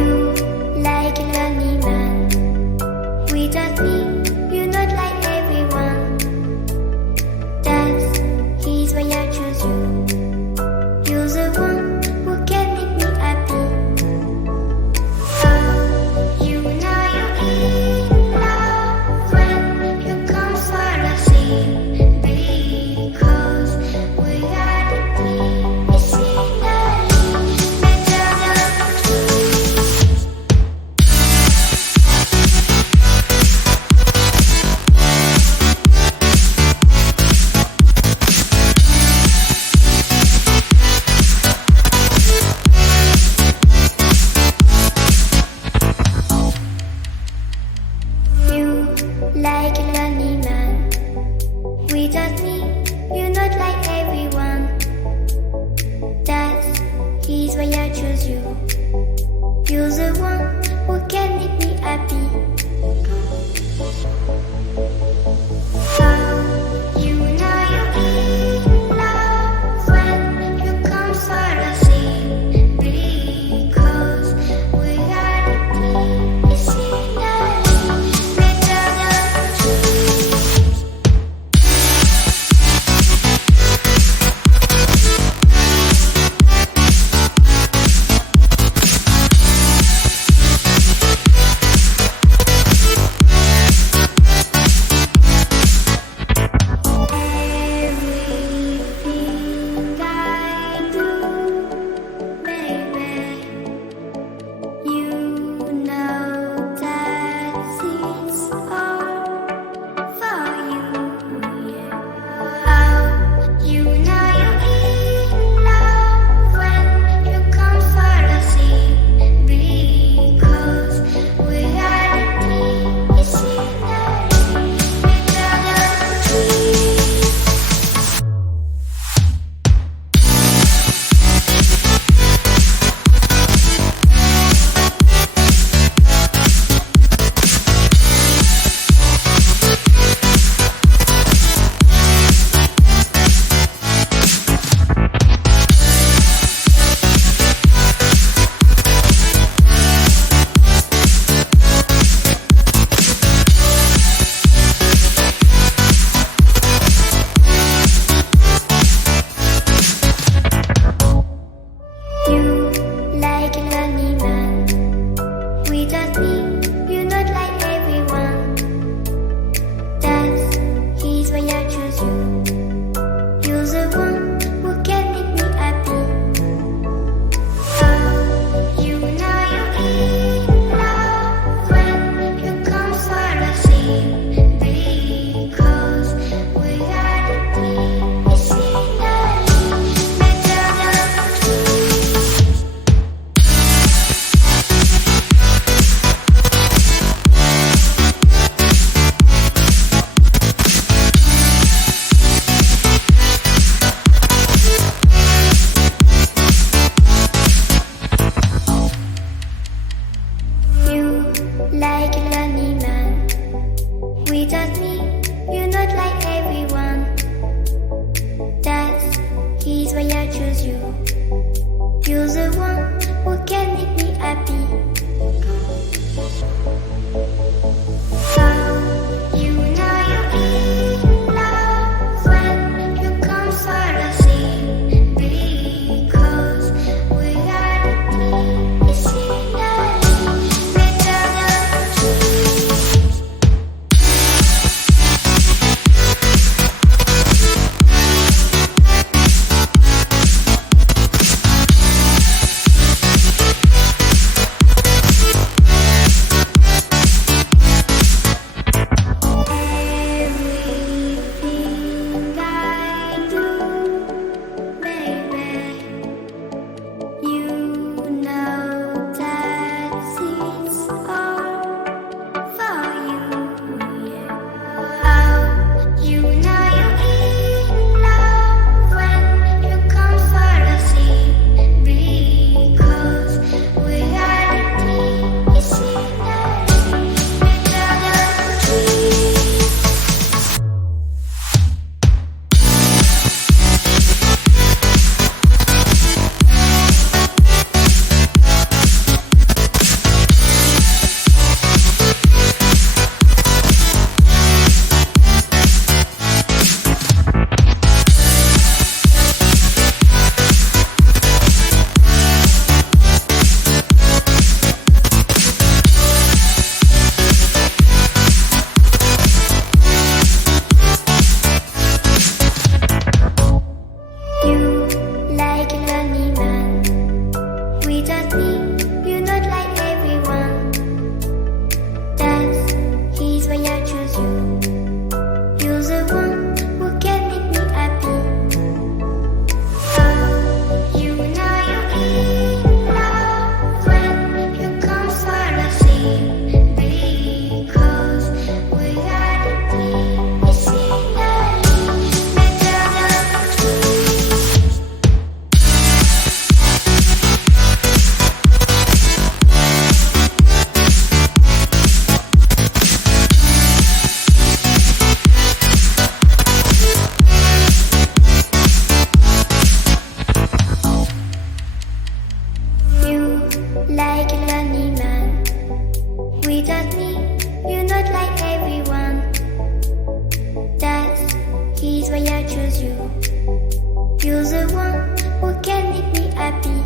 You like a lonely man. Without me, you're not like everyone. That is why I choose you. You're the one who can make me happy. Oh, you know you're in love when you come for a scene. Because we are the missing better than like a lonely man. Without me, you're not like everyone. That's why I choose you. You're the one who can make me happy.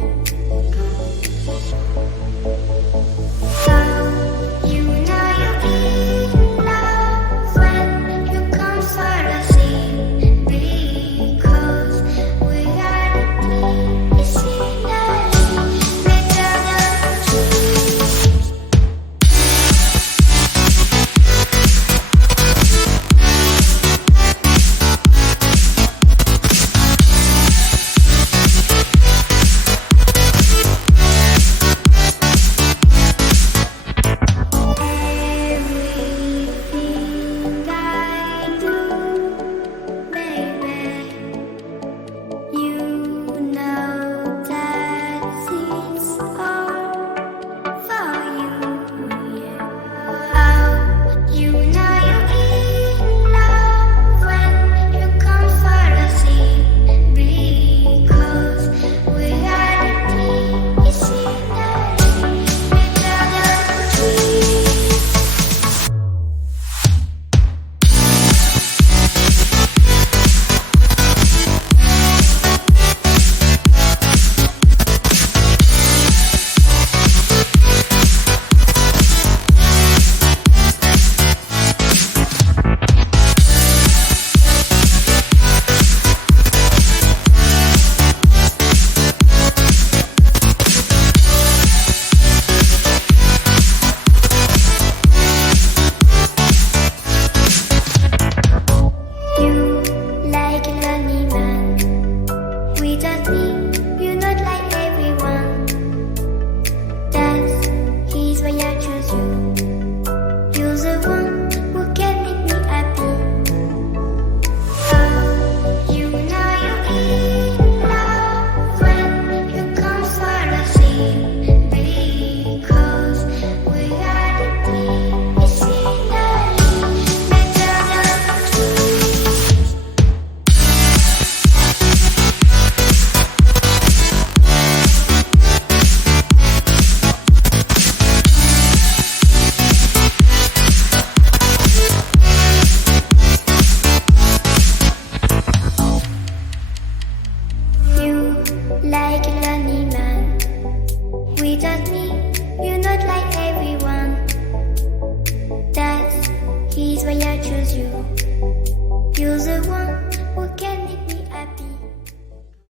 Oh, you know you're in love when you come for the thing. Because reality is in the better than everything I do, baby. You know that it's all for you, yeah. Oh, you know you're in love when you come for the thing. Because reality is in the better than you like a lonely man. Without me, you're not like everyone. That's why I choose you. You're the one who can make me happy. Oh, you know you're in love when you come for the thing. Because reality is in the better than you like a lonely man. Without me, you're not like everyone. That's why I choose you. You're the one